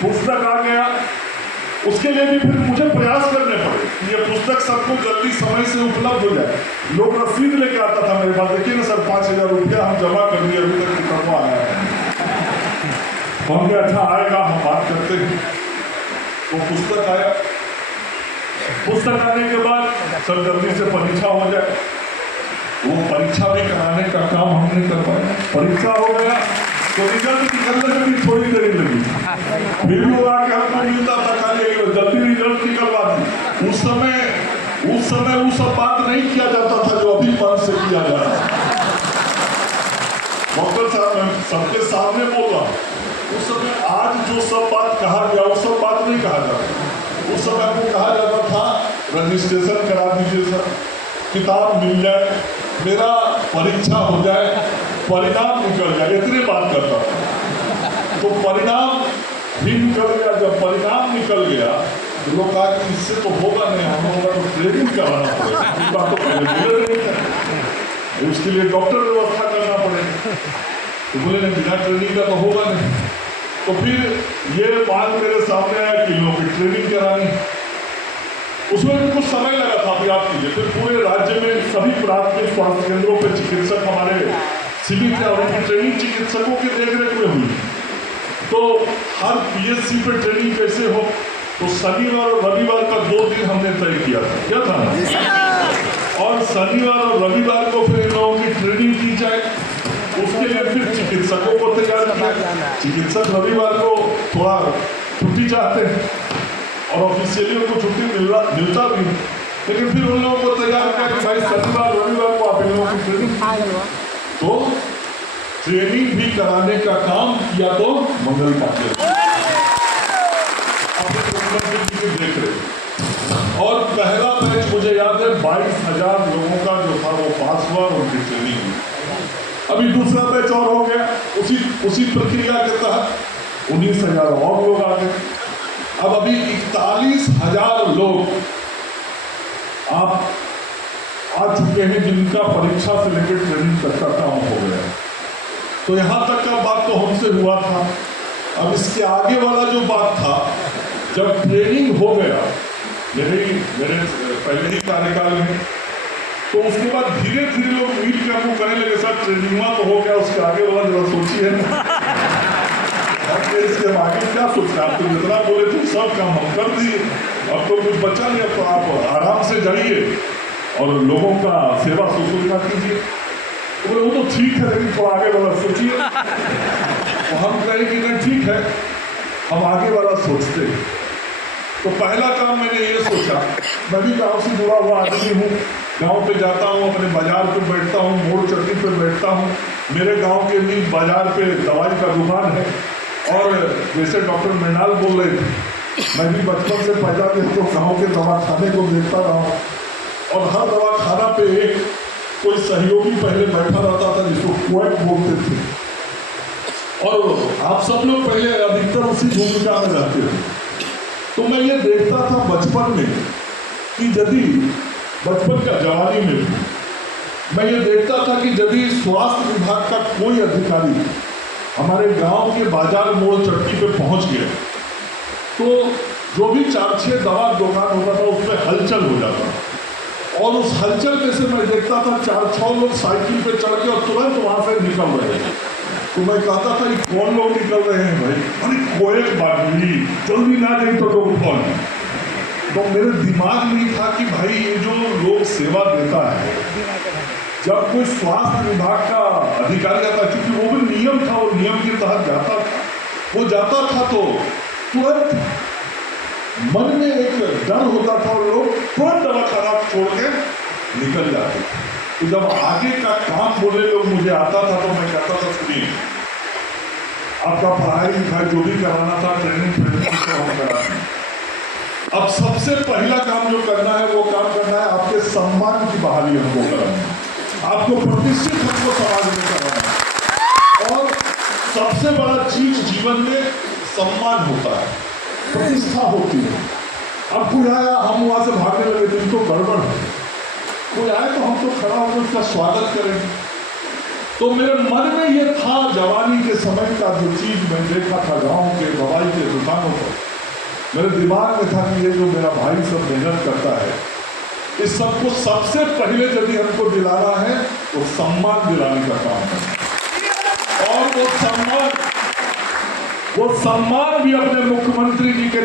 पुस्तक आ गया, उसके लिए भी फिर मुझे प्रयास करने पड़े कि ये पुस्तक सबको जल्दी समय से उपलब्ध हो जाए। लोग रसीद लेके आता था मेरे पास, देखिए ना सर 5,000 रुपया हम जमा कर दिए, अभी तक किताबा आया है। हम क्या अच्छा आएगा, हम बात करते हैं। वो पुस्तक आया, पुस्तक आने के बाद सर जल्दी से परीक्षा हो जाए, वो परीक्षा भी कराने का काम हमने करवाया। परीक्षा हो गया तो रिजल्ट निकलने में भी थोड़ी देरी लगी, फिर भी वो आके हमको मिलता था खाली जल्दी रिजल्ट निकलवा दी। उस समय वो सब बात नहीं किया जाता था जो अभी मन से किया जा रहा है। डॉक्टर साहब मैं सबके सामने बोल रहा हूँ, उस समय आज जो सब बात कहा गया वो सब बात नहीं कहा जाता। उस समय को कहा जाता था रजिस्ट्रेशन करा दीजिए सर, किताब मिल जाए, मेरा परीक्षा हो जाए, परिणाम निकल जाए, इतनी बात करता था। तो परिणाम भी निकल गया। जब परिणाम निकल गया तो लोग कहा कि इससे तो होगा नहीं, हम लोगों को ट्रेनिंग कराना पड़ेगा। बात तो पहले नहीं है, उसके लिए डॉक्टर व्यवस्था करना पड़ेगा। तो बोले नहीं, बिना ट्रेनिंग का तो होगा नहीं। तो फिर ये बात मेरे सामने आया कि लोग ट्रेनिंग करानी, उसमें भी कुछ समय लगा था। अभी आप कीजिए, फिर पूरे राज्य में सभी प्राथमिक स्वास्थ्य केंद्रों पर चिकित्सक हमारे सीमित है और उनकी ट्रेनिंग चिकित्सकों की देखरेख में हुई। तो हर पीएचसी पे ट्रेनिंग कैसे हो, तो शनिवार और रविवार का 2 दिन हमने तय किया था। क्या था ना, और शनिवार और रविवार को फिर इन लोगों की ट्रेनिंग की जाए। उसके लिए फिर चिकित्सकों को तैयार किया। चिकित्सक रविवार को थोड़ा छुट्टी चाहते हैं और ऑफिशियली उनको छुट्टी मिलता भी, लेकिन फिर उन लोगों को तैयार किया कि भाई शनिवार रविवार को आप इन लोगों की ट्रेनिंग। तो ट्रेनिंग भी कराने का काम किया तो मंगल का देख रहे। और पहला बैच मुझे याद है 22,000 लोगों का जो था वो पास हुआ, उनकी ट्रेनिंग हुई। अभी दूसरा बैच और हो गया, उसी प्रक्रिया के तहत 19,000 और लोग आ गए। अब अभी 41,000 लोग आप आ चुके हैं जिनका परीक्षा से लेकर ट्रेनिंग तक का काम हो गया। तो यहाँ तक का बात तो हमसे हुआ था। अब इसके आगे वाला जो बात था, जब ट्रेनिंग हो गया मेरे पहले ही कार्यकाल में, तो उसके बाद धीरे धीरे लोग मीट के आपको करने लगे सर ट्रेनिंग तो हो गया, उसके आगे वाला जरा सोचिए इसके आगे क्या सोच रहे, आप तो जितना बोले थे सब काम हम कर दिए, अब तो कुछ बचा नहीं, अब तो आप आराम से जाइए और लोगों का सेवा शुश्रूषा कीजिए। तो बोले वो तो ठीक है, लेकिन थोड़ा आगे वाला सोचिए। तो हम कहें कि नहीं ठीक है, हम आगे वाला सोचते हैं। तो पहला काम मैंने ये सोचा, मैं भी गाँव से जुड़ा हुआ आदमी हूँ, गांव पे जाता हूँ, अपने बाजार पे बैठता हूँ, मोड़ चट्टी पे बैठता हूँ। मेरे गांव के भी बाजार पे दवाई का दुकान है। और जैसे डॉक्टर मृणाल बोल रहे थे, मैं भी बचपन से पैदा हुआ तो गाँव के दवाखाने को देखता रहा हूँ, और हर दवाखाना पे एक कोई सहयोगी पहले बैठा रहता था जिसको क्वेट बोलते थे, और आप सब लोग पहले अधिकतर उसी भूमिका में रहते थे। तो मैं ये देखता था बचपन में कि यदि बचपन का जवानी में मैं ये देखता था कि यदि स्वास्थ्य विभाग का कोई अधिकारी हमारे गांव के बाजार मोड़ चट्टी पे पहुंच गया, तो जो भी 4-6 दवा दुकान होता था उसमें हलचल हो जाता, और उस हलचल में से मैं देखता था 4-6 लोग साइकिल पे चढ़ के और तुरंत वहां से निकल रहे हैं। तो मैं कहता था ये कौन लोग निकल रहे हैं भाई, अरे कोई बात नहीं, जल्दी ना जाए तो लोग कौन। तो मेरे दिमाग में ही था कि भाई ये जो लोग सेवा देता है, जब कोई स्वास्थ्य विभाग का अधिकारी आता, क्योंकि वो भी नियम था, वो नियम के तहत जाता था, वो जाता था तो तुरंत मन में एक डर होता था और लोग तुरंत दवाखाना छोड़ के निकल जाते। तो जब आगे का काम बोले लोग मुझे आता था तो मैं कहता था सुनिए, आपका पढ़ाई लिखाई जो भी कराना था, ट्रेनिंग तो हम कराते। अब सबसे पहला काम जो करना है वो काम करना है आपके सम्मान की बहाली हमको कराना है, आपको प्रतिष्ठित हमको समाज में कराना है। और सबसे बड़ा चीज जीवन में सम्मान होता है, प्रतिष्ठा होती है। अब कोई आया, हम वहां से भागने लगे थे, तो गड़बड़ है, कोई आए तो हम तो खड़ा होकर उसका स्वागत करेंगे। तो मेरे मन में ये था, जवानी के समय का जो चीज मैं देखा था गाँव के दवाई के किसानों पर, मेरे दिमाग में था कि ये जो मेरा भाई सब मेहनत करता है, इस सबको सबसे पहले यदि हमको दिलाना है तो सम्मान दिलाने का काम है। और वो सम्मान भी अपने मुख्यमंत्री जी के